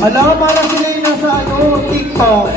Alam, parang sila yung nasa TikTok.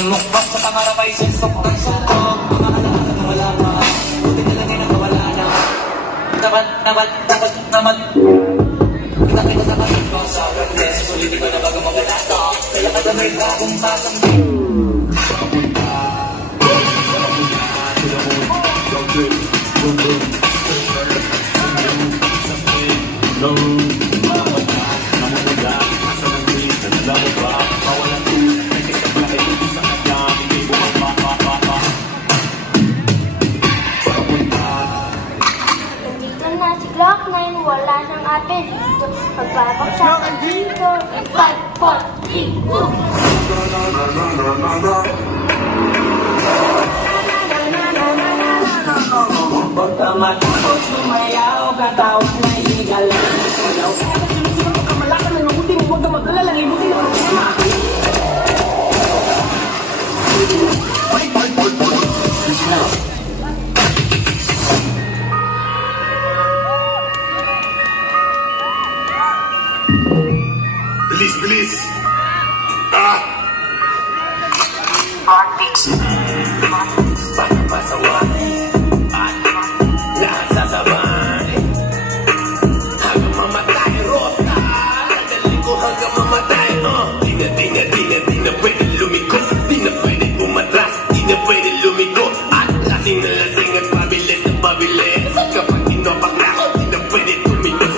Mukbang sa kamara pa'y sinsok ng sukok. Mga alaala na wala pa, buti na lang ay nakawala na. Tamad kita sa kalit ko sa progress. Susulitin ko na bago magalato. Kaya kadamay ka kung pasang Glock 9, wala siyang ate dito. Pagpapaksakan dito, 5, 4, 3, 2. Pagka matapos sumayaw, katawag na igalan. Sumayaw, sinusunod ko kamalakan ng mabuti mo, huwag ka mag-alala, ng ibuti mo. Bilis! Heartbeats. Paano pasaway? Lahat sasabay. Hanggang mamatay, Rosta. Tagaling ko hanggang mamatay. Di na pwede lumiko. Di na pwede umatras. Di na pwede lumiko. At lasing na lasing at pabilis na pabilis. Kapag tinopak na ako, di na pwede tumino.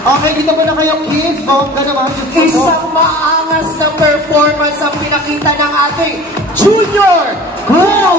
Okay, dito mo na kayong kids. Bongga naman. Isang maangas na performance ang pinakita ng ating Junior Gold!